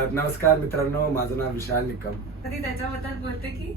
नमस्कार मित्रांनो, माझं नाव विशाल निकम. तरी त्याच्याबद्दल बोलते की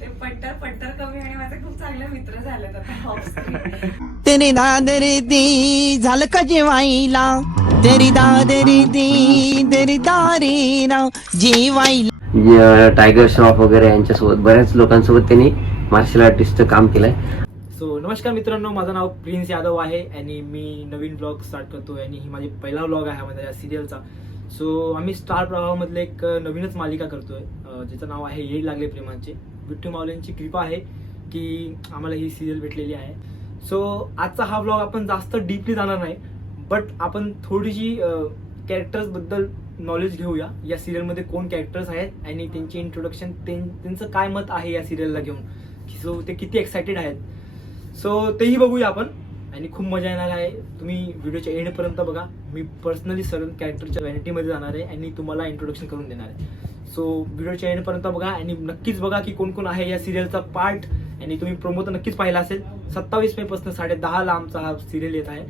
ते पट्टर कमी आणि माझे खूप चांगले मित्र झालेत आता ऑफ स्क्रीन. तेरी दादरी दी झालं का जेवायला, तेरी दादरी दी तेरी दारी राव जेवायला. टायगर श्रॉफ वगैरे यांच्यासोबत बऱ्याच लोकांसोबत त्यांनी मार्शल आर्टिस्टचं काम केलंय. सो नमस्कार मित्रांनो, माझं नाव प्रिन्स यादव आहे आणि मी नवीन ब्लॉग स्टार्ट करतोय आणि ही माझी पहिला ब्लॉग आहे माझ्या या सिरियलचा. सो आम्ही स्टार प्रवाहामधले एक नवीनच मालिका करतोय ज्याचं नाव आहे येड लागले प्रेमाचे. विठ्ठू माऊलींची कृपा आहे की आम्हाला ही सिरियल भेटलेली आहे. सो आजचा हा ब्लॉग आपण जास्त डीपली जाणार नाही, बट आपण थोडीशी कॅरेक्टर्सबद्दल नॉलेज घेऊया. या सिरियलमध्ये कोण कॅरेक्टर्स आहेत आणि त्यांची इंट्रोडक्शन, त्यांचं काय मत आहे या सिरियलला घेऊन. सो ते किती एक्सायटेड आहेत, सो तेही बघूया आपण आणि खूप मजा येणार आहे. तुम्ही व्हिडिओच्या एंडपर्यंत बघा. मी पर्सनली सर्व कॅरेक्टरच्या व्हॅनिटीमध्ये जाणार आहे आणि तुम्हाला इंट्रोडक्शन करून देणार आहे. सो व्हिडिओच्या एंडपर्यंत बघा आणि नक्कीच बघा की कोण कोण आहे या सिरियलचा पार्ट. आणि तुम्ही प्रोमो तर नक्कीच पाहिला असेल. 27 मे पासून 10:30 आमचा हा सिरियल येत आहे.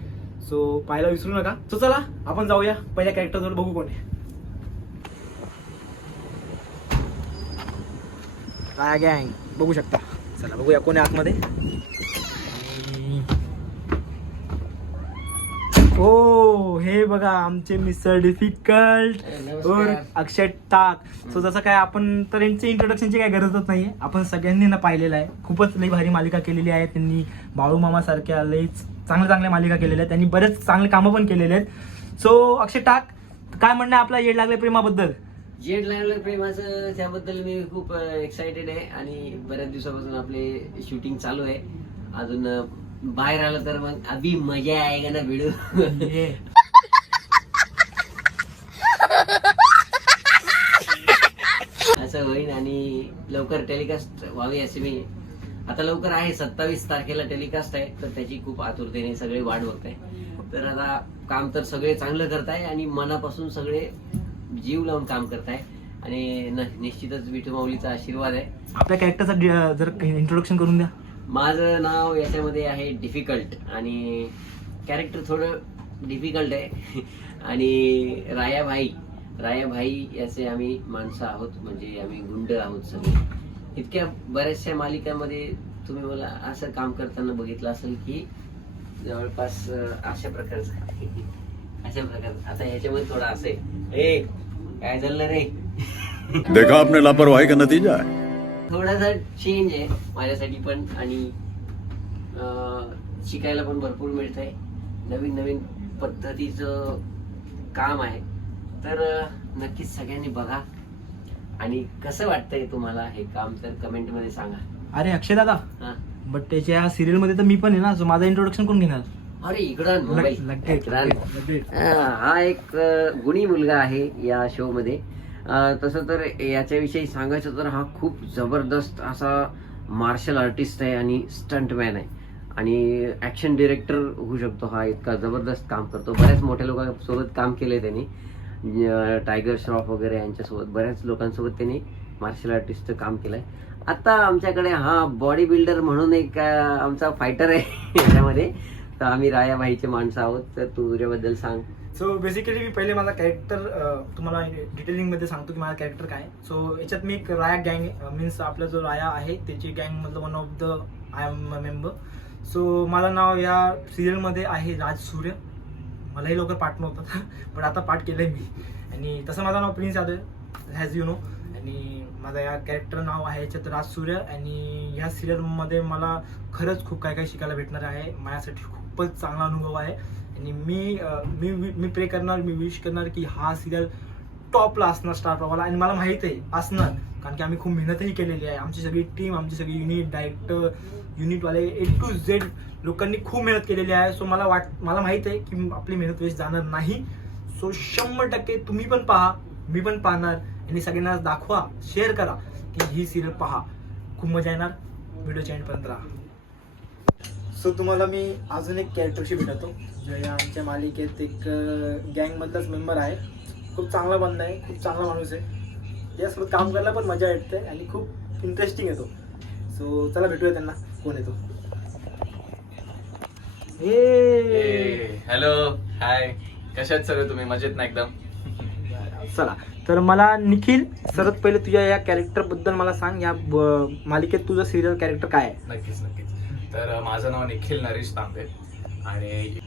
सो पाहायला विसरू नका. सो चला आपण जाऊया पहिल्या कॅरेक्टरवर, बघू कोण आहे. काय गँग बघू शकता. चला बघूया कोण आहे आतमध्ये. ओ हे बघा आमचे मिस्टर डिफिकल्ट और अक्षय टाक. सो जसं काय आपण तर यांचे इंट्रोडक्शनची काही गरजच नाहीये. आपण सगळ्यांनी ना पाहिलेलं आहे. खूपच लई भारी मालिका केलेली आहे त्यांनी. बाळूमामा सारख्या लईच चांगल्या मालिका केलेल्या आहेत. त्यांनी बरेच चांगले कामं पण केलेले आहेत. सो अक्षय टाक, काय म्हणणं आहे आपला येड लागले प्रेमाबद्दल? जेड लागलं प्रेमाचं त्याबद्दल मी खूप एक्सायटेड आहे आणि बऱ्याच दिवसापासून आपले शूटिंग चालू आहे. अजून बाहेर आलं तर मग अभी मजा आहे का ना व्हिडिओ. असं होईल आणि लवकर टेलिकास्ट व्हावी असे मी आता लवकर आहे. 27 तारखेला टेलिकास्ट आहे, तर त्याची खूप आतुरतेने सगळे वाट बघताय. तर आता काम तर सगळे चांगलं करताय आणि मनापासून सगळे जीव लावून काम करताय आणि निश्चितच विठू माऊलीचा आशीर्वाद आहे. आपल्या कॅरेक्टरचा जर इंट्रोडक्शन करून द्या. माझं नाव याच्यामध्ये आहे डिफिकल्ट आणि कॅरेक्टर थोडं डिफिकल्ट आहे. आणि राया भाई याचे आम्ही माणसं आहोत, म्हणजे आम्ही गुंड आहोत सगळे. इतक्या बऱ्याचशा मालिकांमध्ये तुम्ही मला असं काम करताना बघितलं असेल की जवळपास अशा प्रकारचं आता ह्याच्यामध्ये थोडं असे काय झालं रे. देखा आपने लापरवाही का नतीजा है. थोडासा चेंज आहे माझ्यासाठी पण आणि शिकायला पण भरपूर मिळतंय. नवीन पद्धतीचं काम आहे. तर नक्कीच सगळ्यांनी बघा आणि कसं वाटतंय तुम्हाला हे काम तर कमेंट मध्ये सांगा. अरे अक्षय दादा, हा बट त्याच्या सिरियल मध्ये तर मी पण आहे ना. सो माझं इंट्रोडक्शन कोण घेणार? अरे इकडं मुंबई लगेच. हा एक गुणी मुलगा आहे या शो मध्ये. तसं तर याच्याविषयी सांगायचं तर हा खूप जबरदस्त असा मार्शल आर्टिस्ट आहे आणि स्टंटमॅन आहे आणि ऍक्शन डिरेक्टर होऊ शकतो. हा इतका जबरदस्त काम करतो. बऱ्याच मोठ्या लोकांसोबत काम केलंय त्यांनी. टायगर श्रॉफ वगैरे यांच्यासोबत बऱ्याच लोकांसोबत त्यांनी मार्शल आर्टिस्टचं काम केलंय. आता आमच्याकडे हा बॉडी बिल्डर म्हणून एक आमचा फायटर आहे याच्यामध्ये. तर आम्ही राया भाईचे माणसं आहोत. तर तू तुझ्याबद्दल सांग. सो बेसिकली मी पहिले माझा कॅरेक्टर तुम्हाला डिटेलिंग मध्ये सांगतो की माझा कॅरेक्टर काय. सो याच्यात मी एक राया गँग मीन्स आपला जो राया आहे त्याची गँग मधलं one of the I M member. So माझं नाव या सिरियलमध्ये आहे राज सूर्य. मलाही लवकर पाठ नव्हतं पण आता पाठ केलंय मी. आणि तसं माझं नाव Prince Yadav has you know. आणि माझं या कॅरेक्टर नाव आहे याच्यात राज सूर्य. आणि ह्या सिरियलमध्ये मला खरंच खूप काय शिकायला भेटणार आहे. माझ्यासाठी खूपच चांगला अनुभव आहे आणि मी प्रे करणार, मी विश करणार की हा सिरियल टॉपला असणार स्टार प्रवाहाला. आणि मला माहित आहे असणार, कारण की आम्ही खूप मेहनतही केलेली आहे. आमची सगळी टीम, आमची सगळी युनिट, डायरेक्टर, युनिटवाले A to Z लोकांनी खूप मेहनत केलेली आहे. सो मला माहित आहे की आपली मेहनत वेस्ट जाणार नाही. सो 100% तुम्ही पण पहा, मी पण पाहणार आणि सगळ्यांना दाखवा, शेअर करा की ही सिरियल पहा. खूप मजा येणार. व्हिडिओच्या एंडपर्यंत राहा. सो तुम्हाला मी अजून एक कॅरेक्टरशी भेटतो जो या आमच्या मालिकेत एक गँगमधलाच मेंबर आहे. खूप चांगला बंदा आहे, खूप चांगला माणूस आहे. यासोबत काम करायला पण मजा येते आणि खूप इंटरेस्टिंग येतो. सो चला भेटूया त्यांना. कोण येतो? हॅलो, हाय, कशात सगळे तुम्ही? मजेत ना एकदम? चला, तर मला निखिल सर्वात पहिले तुझ्या या कॅरेक्टरबद्दल मला सांग. या मालिकेत तुझं सिरियल कॅरेक्टर काय आहे? नक्कीच. तर माझं नाव निखिल नरेश तांबे आणि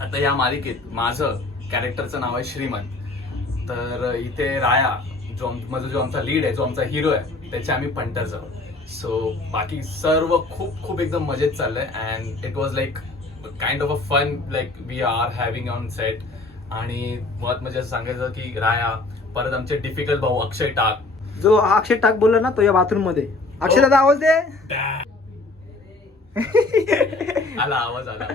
आता या मालिकेत माझं कॅरेक्टरचं नाव आहे श्रीमंत. तर इथे राया जो आमचा लीड आहे, जो आमचा हिरो आहे, त्याचे आम्ही पंटर्स आहोत. सो बाकी सर्व खूप एकदम मजेत चाललंय and it was like kind of a fun like we are having on set. आणि मुळात म्हणजे असं सांगायचं की राया, परत आमचे डिफिकल्ट भाऊ अक्षय टाक, जो अक्षय टाक बोलला ना तो या बाथरूम मध्ये. अक्षय दादा आवाज दे. आवाज आला.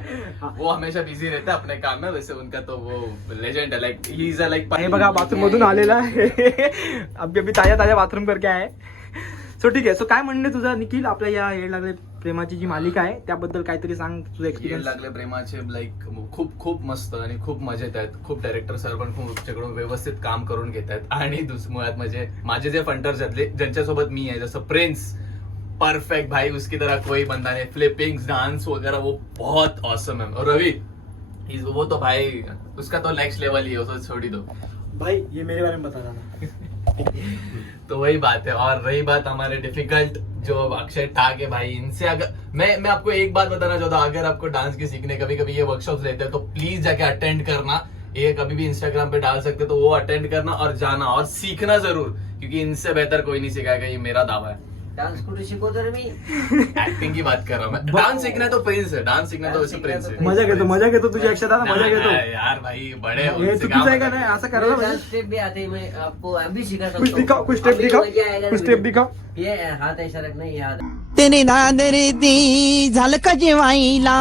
वो हमेशा बिझी रहता है अपने काम में, वैसे उनका तो वो लेजेंड है, लाइक ही इज लाइक. हे बघा बाथरूम मधून आलेला आहे. अभी ताजा बाथरूम करके आहे. सो ठीक आहे. सो काय म्हणणे तुझं निखिल, आपल्या या येड लागले प्रेमाची जी मालिका आहे त्याबद्दल काहीतरी सांग, तुझं येड एक्सपिरियन्स. लागले प्रेमाचे लाईक खूप मस्त आणि खूप मजेत आहेत. खूप डायरेक्टर सर पण खूप तुमच्याकडून व्यवस्थित काम करून घेत आहेत. आणि मुळात म्हणजे माझे जे फंटर्स आहेत ज्यांच्यासोबत मी आहे, जसं प्रिंस, परफेक्ट भाई, उसकी तरह कोई बंदा नहीं. फ्लिपिंग्स, डांस वगैरह वो बहुत ऑसम है. और रवि वो तो भाई उसका तो नेक्स्ट लेवल ही है, उसको छोड़ ही दो भाई. ये मेरे बारे में बता रहा ना. तो वही बात है. और रही बात हमारे डिफिकल्ट जो अक्षय ठाक है भाई, इनसे अगर मैं आपको एक बात बताना चाहता हूँ, अगर आपको डांस की सीखने कभी ये वर्कशॉप लेते हैं तो प्लीज जाके अटेंड करना. ये कभी भी इंस्टाग्राम पे डाल सकते तो वो अटेंड करना और जाना और सीखना जरूर, क्योंकि इनसे बेहतर कोई नहीं सिखाएगा, ये मेरा दावा है. डान्स कुठे शिकवतो रे मी? एक्टिंग की बात कर रहा हूँ मैं. डांस सीखना तो प्रिंस है, डांस सीखना तो वैसे प्रिंस है. मजा घेतो तुझी अक्षय दादा, मजा घेतो. यार भाई बड़े हे चुकीचं आहे का नाही? असं करायला पाहिजे. स्टेप भी आते हैं, मैं आपको अभी सिखा सकता कुछ हूँ. दिखाओ, कुछ स्टेप अभी दिखाओ, मजा आएगा कुछ ना स्टेप वीडियो. दिखाओ. ये हाथ ऐसा रखना, ये हाथ. तेरी दादरी दी झालं का जेवायला,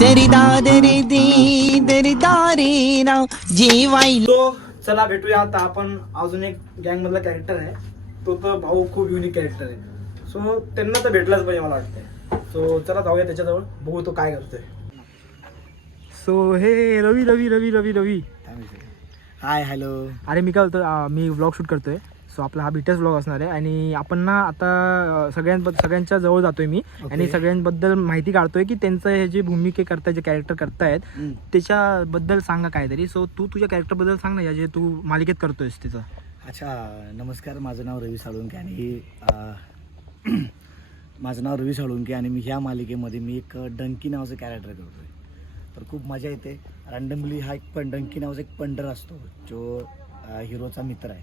तेरी दादरी दारी राव जेवायला. तो चला भेटूया आता आपण अजून एक गँग मधला कॅरेक्टर आहे. तो तर भाऊ खूप युनिक कॅरेक्टर आहे. सो त्यांना तर भेटलाच पाहिजे मला वाटतंय. सो चला जाऊया त्याच्याजवळ, बघू तो काय करतोय. सो हे रवी. Hi hello. अरे मी काय बोलतो, मी व्लॉग शूट करतोय. सो आपला हा बीटच व्लॉग असणार आहे आणि आपण ना आता सगळ्यांच्या जवळ जातोय मी आणि सगळ्यांबद्दल माहिती काढतोय की त्यांचं हे जे भूमिके करतायत, जे कॅरेक्टर करतायत त्याच्याबद्दल सांगा काहीतरी. सो तू तुझ्या कॅरेक्टरबद्दल सांग ना, या जे तू मालिकेत करतोयस त्याचं. अच्छा, नमस्कार. माझं नाव रवी साळुंके आणि मी ह्या मालिकेमध्ये मी एक डंकी नावाचं कॅरेक्टर करतोय. तर खूप मजा येते. रँडमली हा डंकी नावाचा एक पंटर असतो जो हिरोचा मित्र आहे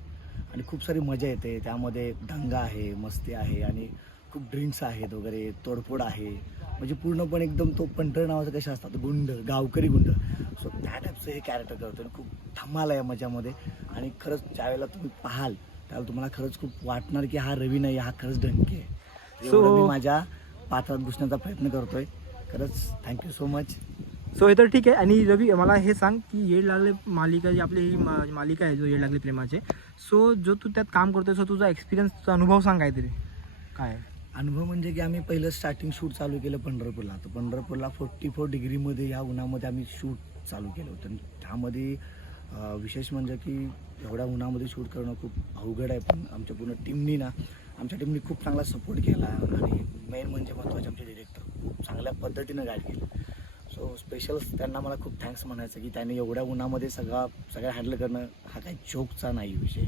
आणि खूप सारी मजा येते. त्यामध्ये दंगा आहे, मस्ती आहे आणि खूप ड्रिंक्स आहेत वगैरे, तोडफोड आहे. म्हणजे पूर्णपणे एकदम तो पंटर नावाचं कशा असतात, गुंड, गावकरी गुंड. सो त्या टाईपचं हे कॅरेक्टर करतो आणि खूप धमाल आहे मजामध्ये. आणि खरंच ज्यावेळेला तुम्ही पाहाल त्यावेळेला तुम्हाला खरंच खूप वाटणार की हा रवी नाही, हा खरंच डंकी आहे. एवढं मी माझ्या पात्रात घुसण्याचा प्रयत्न करतोय. खरंच थँक्यू सो मच. सो हे तर ठीक आहे. आणि रवी मला हे सांग की येड लागले मालिका जी आपली ही मालिका आहे, जो येड लागले प्रेमाचे, सो जो तू त्यात काम करतोय, सो तुझा एक्सपिरियन्सचा अनुभव सांग काहीतरी. काय अनुभव म्हणजे की आम्ही पहिलं स्टार्टिंग शूट चालू केलं पंढरपूरला. तर पंढरपूरला 44 डिग्रीमध्ये ह्या उन्हामध्ये आम्ही शूट चालू केलं होतं. आणि त्यामध्ये विशेष म्हणजे की एवढ्या उन्हामध्ये शूट करणं खूप अवघड आहे. पण आमच्या पूर्ण टीमनी खूप चांगला सपोर्ट केला आणि मेन म्हणजे महत्त्वाचे आमचे डिरेक्टर खूप चांगल्या पद्धतीनं गाईड केलं. सो स्पेशल त्यांना मला खूप थँक्स म्हणायचं की त्यांनी एवढ्या उन्हामध्ये सगळं हँडल करणं हा काही जोकचा नाही विषय.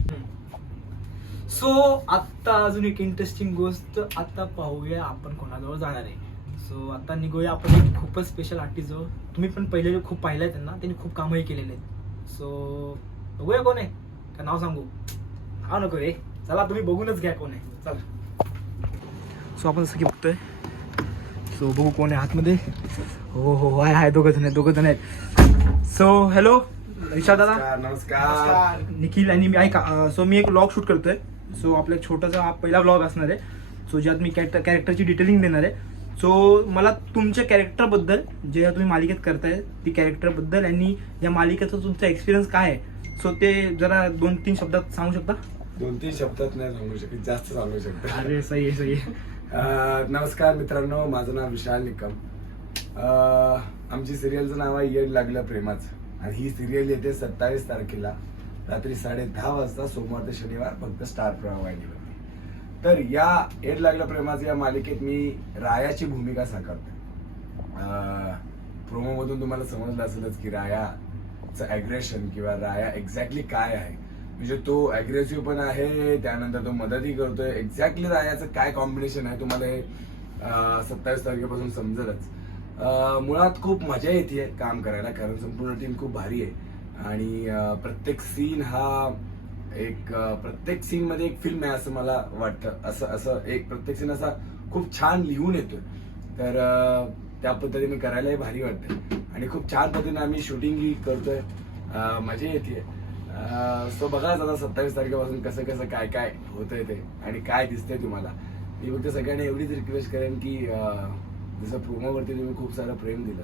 सो आत्ता अजून एक इंटरेस्टिंग गोष्ट आता पाहूया आपण कोणाजवळ जाणार आहे. सो आता निघूया आपण एक खूपच स्पेशल आर्टिस्ट जवळ. तुम्ही पण पहिले खूप पाहिलं त्यांना, त्यांनी खूप कामही केलेले आहेत. सो बघूया कोण आहे का, नाव सांगू? हा नको रे, चला तुम्ही बघूनच घ्या कोण आहे. चला. सो आपण जसं की बघतोय, सो बघू कोण आहे आतमध्ये. हो आहे, दोघं जण आहेत. सो हॅलो विशाल दादा. नमस्कार. निखिल आणि मी ऐका. सो मी एक व्लॉग शूट करतोय. सो आपला एक छोटासा हा पहिला व्लॉग असणार आहे. सो ज्यात मी कॅरेक्टरची डिटेलिंग देणार आहे. सो मला तुमच्या कॅरेक्टरबद्दल, जे तुम्ही मालिकेत करताय ती कॅरेक्टरबद्दल आणि या मालिकेचा तुमचा एक्सपिरियन्स काय आहे, सो ते जरा 2-3 शब्दात सांगू शकता? 2-3 शब्दात नाही सांगू शकत, जास्त सांगू शकतो. अरे सही आहे. नमस्कार मित्रांनो, माझं नाव विशाल निकम. आमची सिरियलचं नाव आहे येड लागलं प्रेमाचं आणि ही सिरियल येते 27 तारखेला रात्री 10:30 वाजता, सोमवार ते शनिवार, फक्त स्टार प्रवाह वाहिनीवर. तर या येड लागलं प्रेमाचं या मालिकेत मी रायाची भूमिका साकारतो. प्रोमोमधून तुम्हाला समजलं असेलच की रायाचं ॲग्रेशन किंवा राया एक्झॅक्टली काय आहे. म्हणजे तो अग्रेसिव्ह पण आहे, त्यानंतर तो मदतही करतोय. एक्झॅक्टली रायाचं काय कॉम्बिनेशन आहे तुम्हाला हे 27 तारखेपासून समजेलच. मुळात खूप मजा येते काम करायला, कारण संपूर्ण टीम खूप भारी आहे आणि प्रत्येक सीन हा प्रत्येक सीन मध्ये एक फिल्म आहे असं मला वाटतं. असं एक प्रत्येक सीन असा खूप छान लिहून येतोय, तर त्या पद्धतीने करायलाही भारी वाटतं आणि खूप छान पद्धतीने आम्ही शूटिंगही करतोय. मजा येते. सो बघाच आता 27 तारखेपासून कसं कसं काय काय होतंय ते आणि काय दिसतंय तुम्हाला. मी फक्त सगळ्यांना एवढीच रिक्वेस्ट करेन की जसं प्रोमोवरती तुम्ही खूप सारं प्रेम दिलं,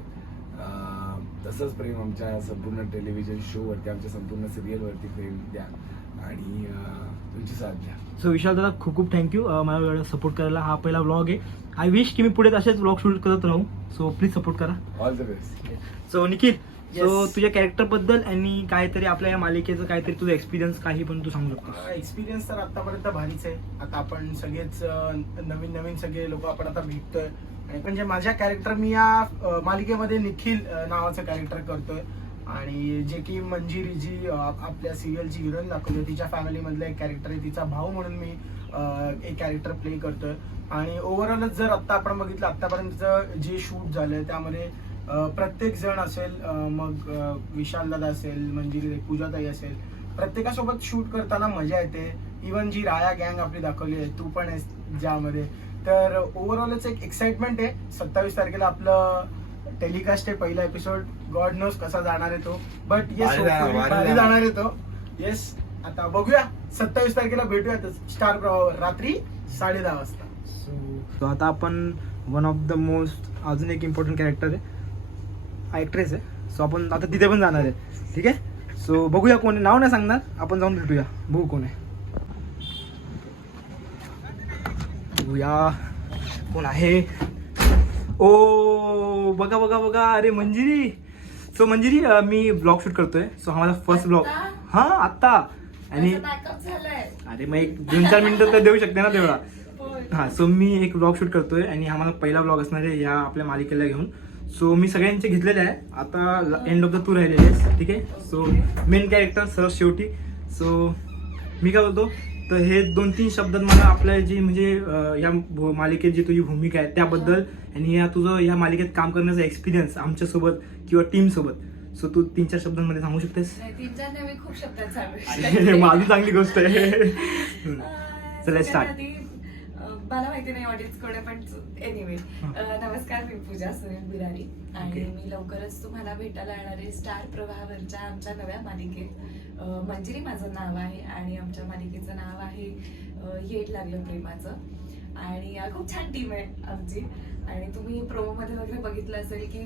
तसंच प्रेम आमच्या संपूर्ण टेलिव्हिजन शोवरती, आमच्या संपूर्ण सिरियलवरती प्रेम द्या आणि तुमची साथ द्या. सो विशाल दादा खूप खूप थँक्यू मला एवढा सपोर्ट करायला. हा पहिला व्लॉग आहे. आय विश की मी पुढे असेच व्लॉग शूट करत राहू. सो प्लीज सपोर्ट करा. All the best. So Nikhil, so तुझ्या कॅरेक्टर बद्दल आणि काहीतरी आपल्या या मालिकेचं काहीतरी तुझा एक्सपिरियन्स काही पण तू सांगू शकतो. एक्सपिरियन्स तर आतापर्यंत भारीच आहे. आता आपण सगळेच नवीन नवीन सगळे लोक आपण आता भेटतोय आणि म्हणजे माझ्या कॅरेक्टर मी या मालिकेमध्ये निखिल नावाचं कॅरेक्टर करतोय आणि जे की मंजिरी जी आपल्या सिरियलची हिरोईन दाखवली तिच्या फॅमिलीमधलं एक कॅरेक्टर आहे. तिचा भाऊ म्हणून मी एक कॅरेक्टर प्ले करतोय आणि ओव्हरऑलच जर आत्ता आपण बघितलं आत्तापर्यंतचं जे शूट झालंय त्यामध्ये प्रत्येक जण असेल, मग विशाल दादा असेल, मंजिरी पूजाताई असेल, प्रत्येकासोबत शूट करताना मजा येते. इवन जी राया गँग आपली दाखवली आहे तू पण आहेस ज्यामध्ये, तर ओव्हरऑलच एक एक्साइटमेंट आहे. 27 तारखेला आपलं टेलिकास्ट आहे पहिला एपिसोड. गॉड नोस कसा जाणार आहे तो, बट येस भारी जाणार आहे तो. येस, आता बघूया 27 तारखेला भेटूयातच स्टार प्रवाहावर रात्री 10:30 वाजता. सो आता आपण वन ऑफ द मोस्ट अजून एक इम्पॉर्टंट कॅरेक्टर आहे, ॲक्ट्रेस आहे. सो आपण आता तिथे पण जाणार आहे. ठीक आहे, सो बघूया कोण आहे. नाव नाही सांगणार, आपण जाऊन भेटूया, बघू कोण आहे. बघूया कोण आहे. ओ बघा बघा बघा, अरे मंजिरी. सो मंजिरी, मी ब्लॉग शूट करतोय. सो हा माझा फर्स्ट ब्लॉग. हा आत्ता. आणि अरे मग एक 2-4 मिनिटं तर देऊ शकते ना तेवढा. हां, सो मी एक ब्लॉग शूट करतोय आणि हा माझा पहिला ब्लॉग असणार आहे या आपल्या मालिकेला घेऊन. सो मी सगळ्यांचे घेतलेले आहे. आता एंड ऑफ द टू राहिलेले आहे. ठीक आहे, सो मेन कॅरेक्टर सर शेवटी. सो मी काय बोलतो, तर हे 2-3 शब्दात मला आपल्या जी म्हणजे या मालिकेत जी तुझी भूमिका आहे त्याबद्दल आणि या तुझं या मालिकेत काम करण्याचा एक्सपिरियन्स आमच्यासोबत किंवा टीमसोबत, सो तू 3-4 शब्दांमध्ये सांगू शकतेस? 3-4 नाही, मी खूप शब्दात सांगू. माझी चांगली गोष्ट आहे. चला स्टार्ट. मला माहिती नाही ऑडियन्स कडे, पण एनिवे नमस्कार, मी पूजा सुनील बिरारी आणि मी लवकरच तुम्हाला भेटायला येणार आहे स्टार प्रवाहावरच्या आमच्या नव्या मालिकेत. मंजिरी माझं नाव आहे आणि आमच्या मालिकेचं नाव आहे येड लागलं प्रेमाचं. आणि खूप छान टीम आहे आमची. आणि तुम्ही प्रोमो मध्ये वगैरे बघितलं असेल की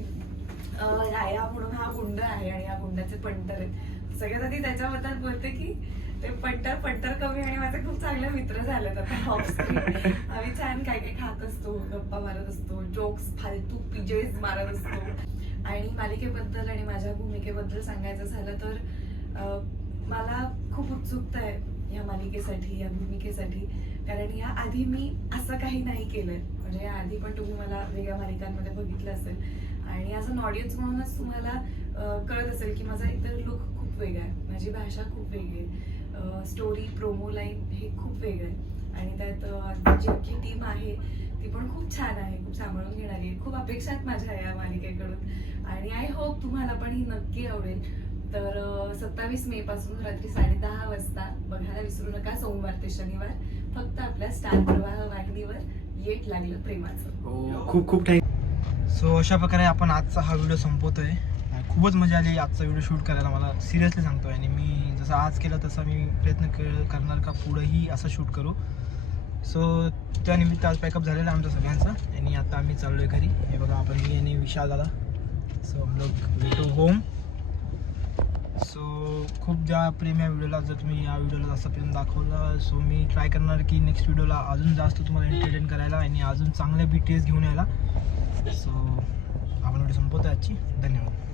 राया म्हणून हा गुंड आहे आणि या गुंडाचे पंटर आहेत. सगळ्यात आधी त्याच्याबद्दल बोलते की ते पंटर कमी आणि माझे खूप चांगले मित्र झालेत आता ऑफ स्क्रीन. आम्ही छान काय काय खात असतो, गप्पा मारत असतो, जोक्स फालतू पिजेस मारत असतो. आणि मालिकेबद्दल आणि माझ्या भूमिकेबद्दल सांगायचं झालं तर मला खूप उत्सुकता आहे या मालिकेसाठी, या भूमिकेसाठी. कारण या आधी मी असं काही नाही केलंय. म्हणजे या आधी पण तुम्ही मला वेगळ्या मालिकांमध्ये बघितलं असेल आणि ॲज अन ऑडियन्स म्हणूनच तुम्हाला कळत असेल की माझा इतर लुक खूप वेगळा आहे, माझी भाषा खूप वेगळी आहे, स्टोरी प्रोमो लाईन हे खूप वेगळं आहे. आणि त्यात जी अख्खी टीम आहे ती पण खूप छान आहे, खूप सांभाळून घेणारी आहे. खूप अपेक्षा आहेत माझ्या या मालिकेकडून आणि आय होप तुम्हाला पण ही नक्की आवडेल. तर 27 मे पासून रात्री 10:30 वाजता बघायला विसरू नका. सोमवार ते शनिवार फक्त आपल्या स्टार प्रवाह वाहिनीवर येड लागलं प्रेमाचं. खूप खूप थँक्यू. सो अशा प्रकारे आपण आजचा हा व्हिडिओ संपवतोय. खूपच मजा आली आजचा व्हिडिओ शूट करायला, मला सिरियसली सांगतोय. आणि मी जसं आज केलं तसं मी प्रयत्न करणार का पुढंही असं शूट करू. सो त्यानिमित्त आज पॅकअप झालेला आमच्या सगळ्यांचा आणि आता आम्ही चाललो आहे घरी. हे बघा आपण मी आणि विशाल दादा. सो हम लोग वे टू होम. सो खूप ज्या प्रेम या व्हिडिओला, जर तुम्ही या व्हिडिओला जास्त प्रेम दाखवला, सो मी ट्राय करणार की नेक्स्ट व्हिडिओला अजून जास्त तुम्हाला एंटरटेन करायला आणि अजून चांगल्या BTS घेऊन यायला. सो आपण व्हिडिओ संपवतो आजची. धन्यवाद.